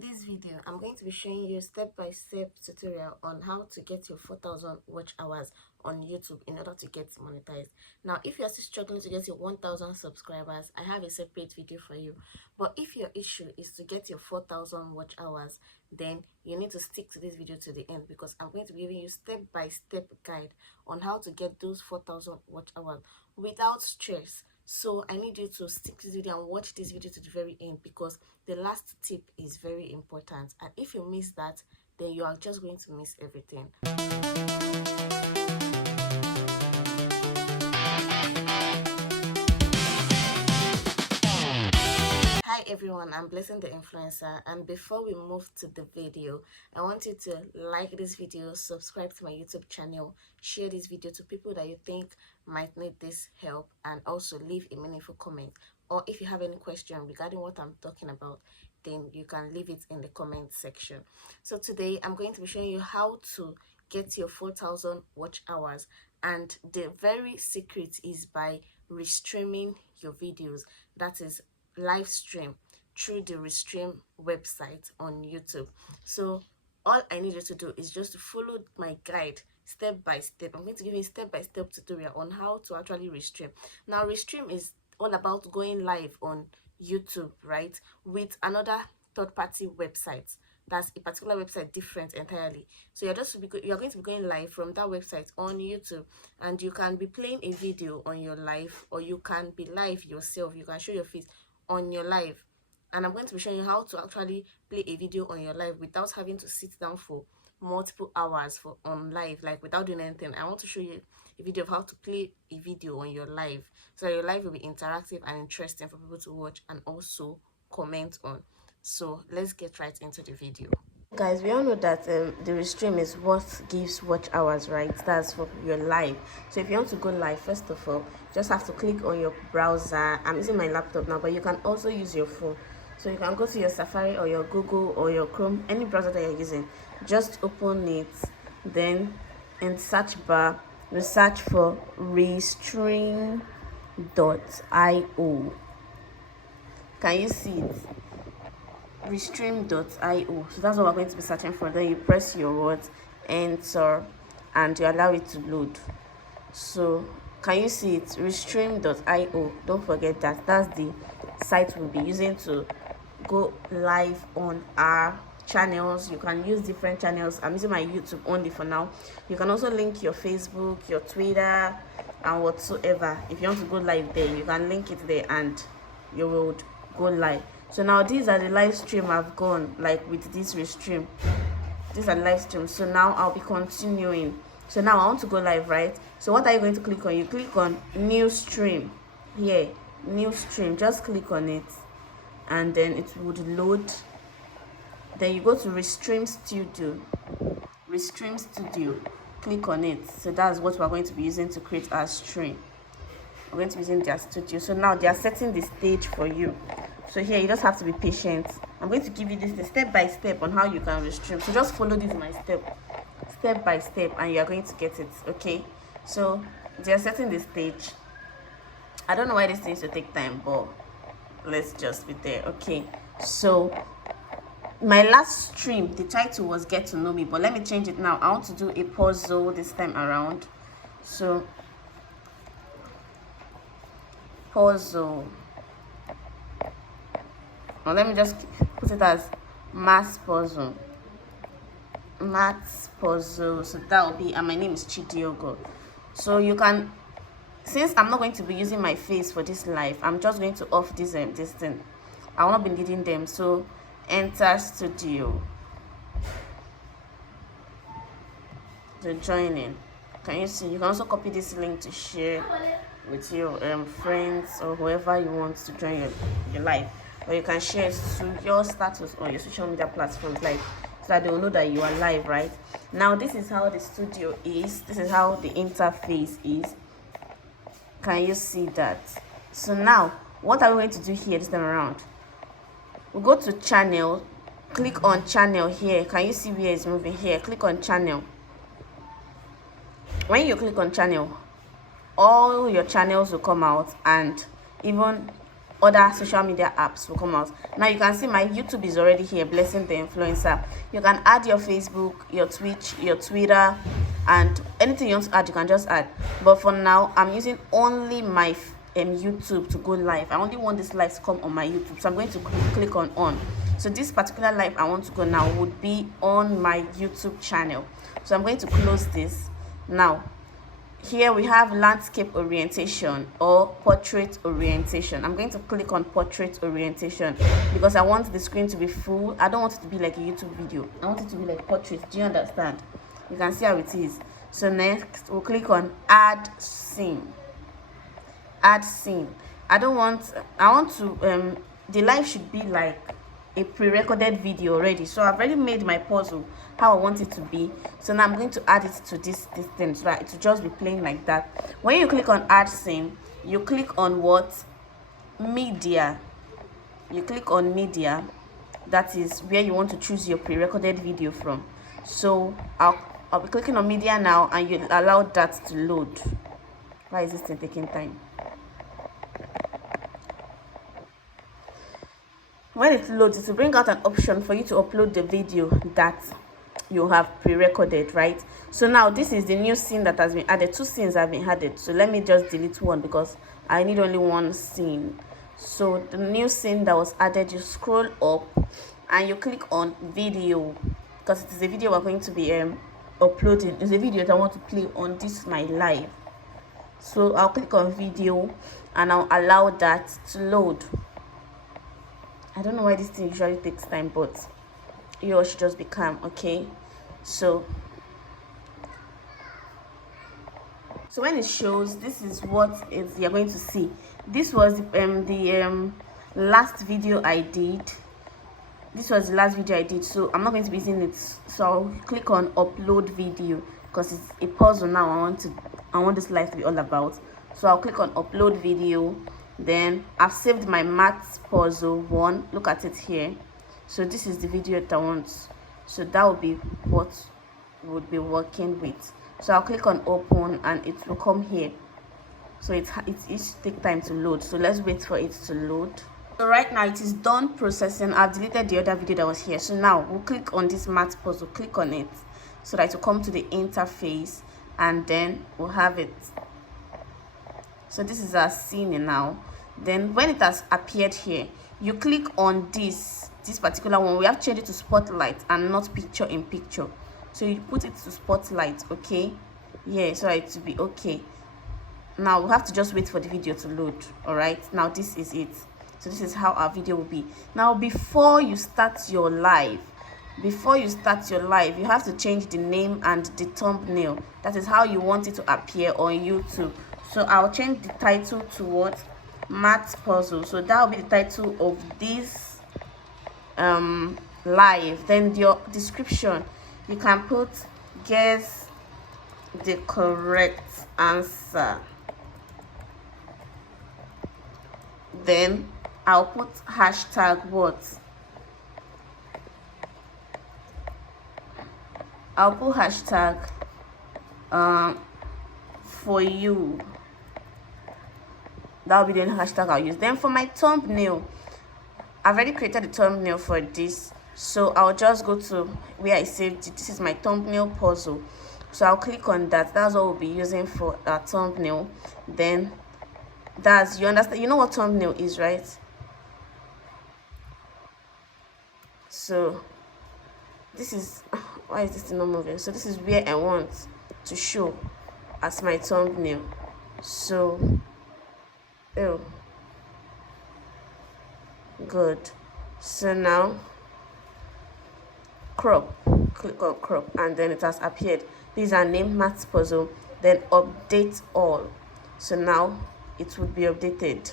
In this video, I'm going to be showing you a step-by-step tutorial on how to get your 4,000 watch hours on YouTube in order to get monetized. Now, if you're still struggling to get your 1,000 subscribers, I have a separate video for you. But if your issue is to get your 4,000 watch hours, then you need to stick to this video to the end, because I'm going to be giving you step-by-step guide on how to get those 4,000 watch hours without stress. So I need you to stick to this video and watch this video to the very end, because the last tip is very important, and if you miss that, then you are just going to miss everything. Hi everyone, I'm Blessing the Influencer, and before we move to the video, I want you to like this video, subscribe to my YouTube channel, share this video to people that you think might need this help, and also leave a meaningful comment. Or if you have any question regarding what I'm talking about, then you can leave it in the comment section. So today I'm going to be showing you how to get your 4,000 watch hours, and the very secret is by restreaming your videos. That is live stream through the Restream website on YouTube. So all I need you to do is just to follow my guide step by step. I'm going to give you a step-by-step tutorial on how to actually restream. Now, Restream is all about going live on YouTube, right, with another third-party website. That's a particular website different entirely. So you're going to be going live from that website on YouTube, and you can be playing a video on your live, or you can be live yourself. You can show your face on your live, and I'm going to be showing you how to actually play a video on your live without having to sit down for multiple hours on live, like without doing anything. I want to show you a video of how to play a video on your live, so your live will be interactive and interesting for people to watch and also comment on. So let's get right into the video. Guys, we all know that the Restream is what gives watch hours, right? That's for your live. So if you want to go live, first of all, just have to click on your browser. I'm using my laptop now, but you can also use your phone. So you can go to your Safari or your Google or your Chrome, any browser that you're using. Just open it, then in search bar, you search for Restream.io. Can you see it? Restream.io. So that's what we're going to be searching for. Then you press your words, enter, and you allow it to load. So can you see it? Restream.io. Don't forget that that's the site we'll be using to go live on our channels. You can use different channels. I'm using my YouTube only for now. You can also link your Facebook, your Twitter, and whatsoever. If you want to go live there, you can link it there and you will go live. So now these are the live stream I've gone, like with this Restream. These are live streams. So now I'll be continuing. So now I want to go live, right? So what are you going to click on? You click on new stream here, new stream. Just click on it, and then it would load. Then you go to Restream Studio. Restream Studio. Click on it. So that's what we're going to be using to create our stream. We're going to be using their studio. So now they are setting the stage for you. So here you just have to be patient. I'm going to give you this step by step on how you can restream. So just follow this my step by step, and you are going to get it. Okay, so they are setting the stage. I don't know why this needs to take time, but let's just be there. Okay, so my last stream, the title was Get to Know Me, but let me change it now. I want to do a puzzle this time around. So puzzle. Now let me just put it as maths puzzle. Maths puzzle. So that will be, and my name is Chidiogo. So you can, since I'm not going to be using my face for this live, I'm just going to off this thing. I will not be needing them. So enter studio. So join in. Can you see? You can also copy this link to share with your friends or whoever you want to join your live. Or you can share it to your status or your social media platforms, like, so that they will know that you are live, right? Now this is how the studio is. This is how the interface is. Can you see that? So now what are we going to do here this time around? We'll go to channel, click on channel here. Can you see where it's moving here? Click on channel. When you click on channel, all your channels will come out, and even other social media apps will come out. Now you can see my YouTube is already here, blessing the influencer. You can add your Facebook, your Twitch, your Twitter, and anything you want to add, you can just add. But for now, I'm using only my YouTube to go live. I only want this live to come on my YouTube, so I'm going to click on so this particular live I want to go now would be on my YouTube channel. So I'm going to close this. Now here we have landscape orientation or portrait orientation. I'm going to click on portrait orientation because I want the screen to be full. I don't want it to be like a YouTube video. I want it to be like portrait. Do you understand? You can see how it is. So next we'll click on add scene. Add scene. I want to the live should be like a pre-recorded video already, so I've already made my puzzle how I want it to be. So now I'm going to add it to this thing, so that it will just be playing like that. When you click on add scene, you click on what? Media. You click on media. That is where you want to choose your pre-recorded video from. So I'll be clicking on media now, and you allow that to load. Why is this thing taking time? When it loads, it will bring out an option for you to upload the video that you have pre-recorded, right? So now this is the new scene that has been added. 2 scenes have been added, so let me just delete one because I need only 1 scene. So the new scene that was added, you scroll up and you click on video, because it is a video we're going to be uploading. It's a video that I want to play on this my live. So I'll click on video and I'll allow that to load. I don't know why this thing usually takes time, but you should just be calm, okay? So when it shows, this is what you're going to see. This was the last video I did. This was the last video I did, so I'm not going to be using it. So I'll click on upload video because it's a puzzle now. I want this live to be all about. So I'll click on upload video. Then I've saved my maths puzzle 1. Look at it here. So this is the video that I want. So that will be what we'll be working with. So I'll click on open and it will come here. So it take time to load. So let's wait for it to load. So right now it is done processing. I've deleted the other video that was here. So now we'll click on this maths puzzle. Click on it so that it will come to the interface, and then we'll have it. So this is our scene now. Then when it has appeared here, you click on this particular one. We have changed it to spotlight and not picture in picture. So you put it to spotlight, okay? Yeah, so it will be okay. Now we have to just wait for the video to load. All right, now this is it. So this is how our video will be. Now before you start your live, you have to change the name and the thumbnail. That is how you want it to appear on YouTube. So I'll change the title to what? Maths puzzle. So that will be the title of this live. Then your description, you can put guess the correct answer. Then I'll put hashtag what? I'll put hashtag for you. That'll be the hashtag I'll use. Then for my thumbnail, I've already created the thumbnail for this, so I'll just go to where I saved it. This is my thumbnail puzzle, so I'll click on that. That's what we'll be using for our thumbnail. Then you understand, you know what thumbnail is, right? So this is, why is this not moving? So this is where I want to show as my thumbnail. So good. So now crop, click on crop, and then it has appeared. These are named maths puzzle. Then update all. So now it would be updated.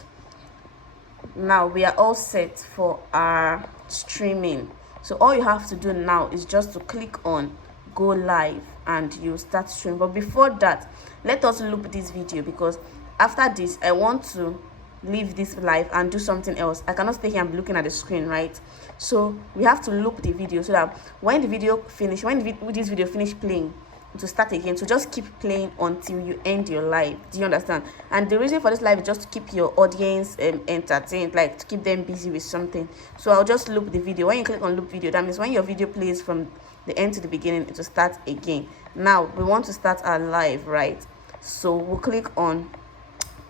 Now we are all set for our streaming. So all you have to do now is just to click on go live and you start streaming. But before that, let us loop this video, because after this I want to leave this live and do something else. I cannot stay here and be looking at the screen, right? So we have to loop the video so that when the video finish, when this video finish playing, to start again. So just keep playing until you end your live. Do you understand? And the reason for this live is just to keep your audience entertained, like to keep them busy with something. So I'll just loop the video. When you click on loop video, that means when your video plays from the end to the beginning, it will start again. Now we want to start our live, right? So we'll click on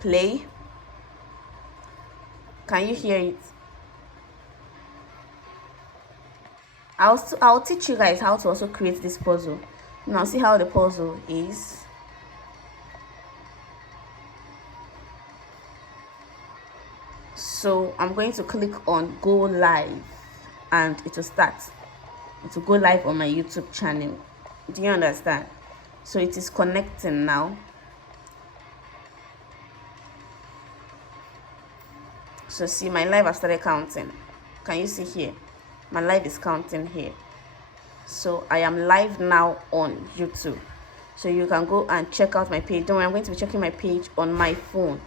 play. Can you hear it? I'll teach you guys how to also create this puzzle. Now see how the puzzle is. So I'm going to click on go live and it will start. It will go live on my YouTube channel. Do you understand? So it is connecting now. So see, my live has started counting. Can you see here? My live is counting here. So I am live now on YouTube. So you can go and check out my page. Don't worry, I'm going to be checking my page on my phone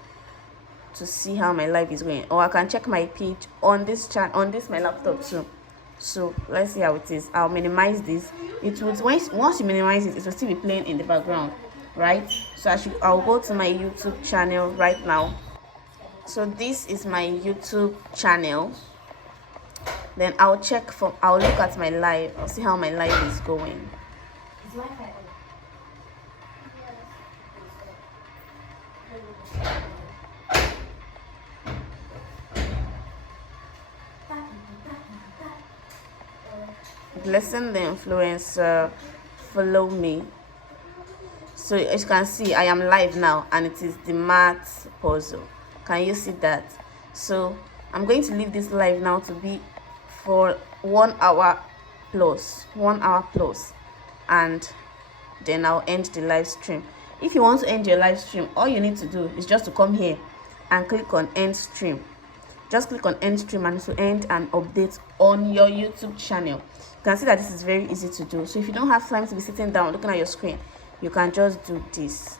to see how my live is going. Or I can check my page on this channel, on this my laptop too. So let's see how it is. I'll minimize this. It would once you minimize it, it will still be playing in the background, right? So I'll go to my YouTube channel right now. So this is my YouTube channel. Then I'll look at my live. I'll see how my live is going. Blessing the influencer, follow me. So as you can see, I am live now and it is the math puzzle. Can you see that? So I'm going to leave this live now to be for 1 hour plus, and then I'll end the live stream. If you want to end your live stream, all you need to do is just to come here and click on end stream. Just click on end stream and to end an update on your YouTube channel. You can see that this is very easy to do. So if you don't have time to be sitting down looking at your screen, you can just do this.